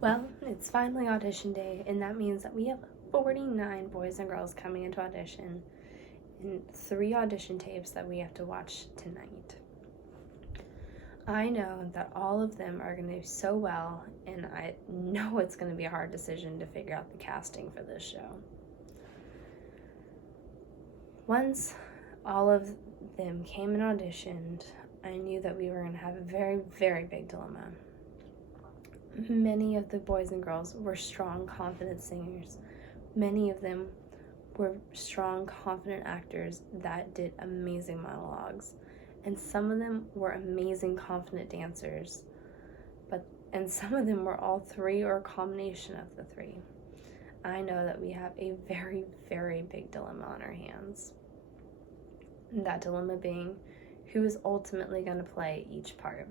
Well, it's finally audition day, and that means that we have 49 boys and girls coming into audition and 3 audition tapes that we have to watch tonight. I know that all of them are going to do so well, and I know it's going to be a hard decision to figure out the casting for this show. Once all of them came and auditioned, I knew that we were going to have a very, very big dilemma. Many of the boys and girls were strong, confident singers. Many of them were strong, confident actors that did amazing monologues. And some of them were amazing, confident dancers. And some of them were all 3 or a combination of the 3. I know that we have a very, very big dilemma on our hands. And that dilemma being who is ultimately going to play each part.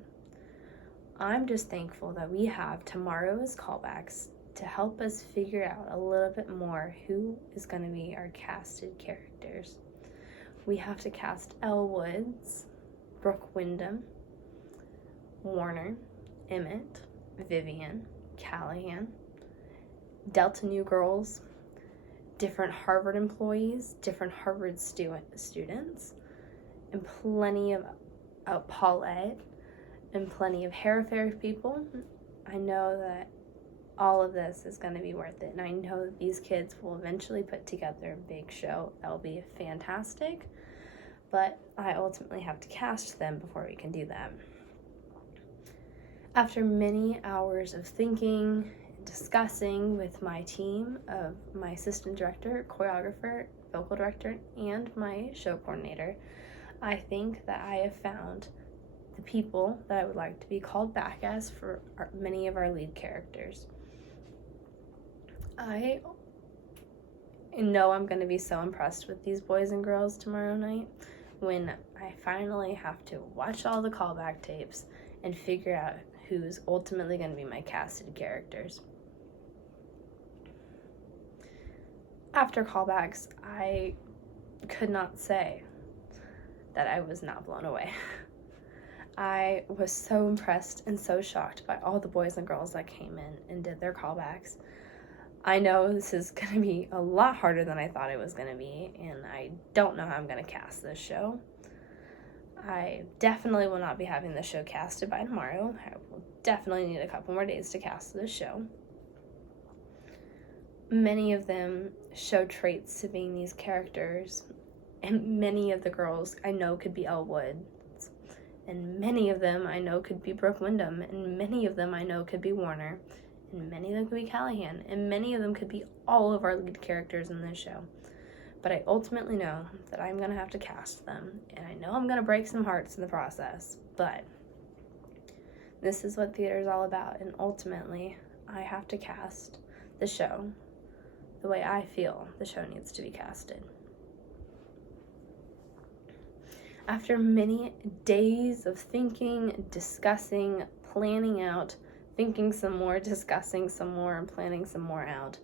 I'm just thankful that we have tomorrow's callbacks to help us figure out a little bit more who is going to be our casted characters. We have to cast Elle Woods, Brooke Wyndham, Warner, Emmett, Vivian, Callahan, Delta New Girls, different Harvard employees, different Harvard students, and plenty of Paulette, and plenty of hair affair people. I know that all of this is going to be worth it, and I know that these kids will eventually put together a big show that'll be fantastic, but I ultimately have to cast them before we can do that. After many hours of thinking and discussing with my team of my assistant director, choreographer, vocal director, and my show coordinator, I think that I have found the people that I would like to be called back as for many of our lead characters. I know I'm going to be so impressed with these boys and girls tomorrow night when I finally have to watch all the callback tapes and figure out who's ultimately going to be my casted characters. After callbacks, I could not say that I was not blown away. I was so impressed and so shocked by all the boys and girls that came in and did their callbacks. I know this is going to be a lot harder than I thought it was going to be, and I don't know how I'm going to cast this show. I definitely will not be having the show casted by tomorrow. I will definitely need a couple more days to cast this show. Many of them show traits to being these characters, and many of the girls I know could be Elle Woods, and many of them I know could be Brooke Wyndham, and many of them I know could be Warner, and many of them could be Callahan, and many of them could be all of our lead characters in this show. But I ultimately know that I'm going to have to cast them, and I know I'm going to break some hearts in the process, but this is what theater is all about, and ultimately I have to cast the show the way I feel the show needs to be casted. After many days of thinking, discussing, planning out, thinking some more, discussing some more, and planning some more out,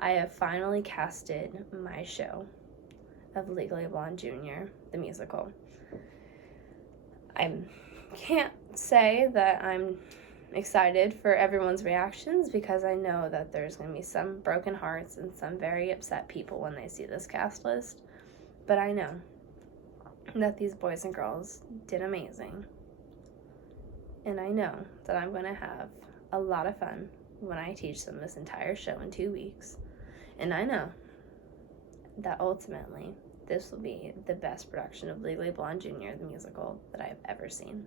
I have finally casted my show of Legally Blonde Jr., the musical. I can't say that I'm excited for everyone's reactions because I know that there's going to be some broken hearts and some very upset people when they see this cast list, but I know that these boys and girls did amazing, and I know that I'm going to have a lot of fun when I teach them this entire show in 2 weeks, and I know that ultimately this will be the best production of Legally Blonde Jr., the musical, that I've ever seen.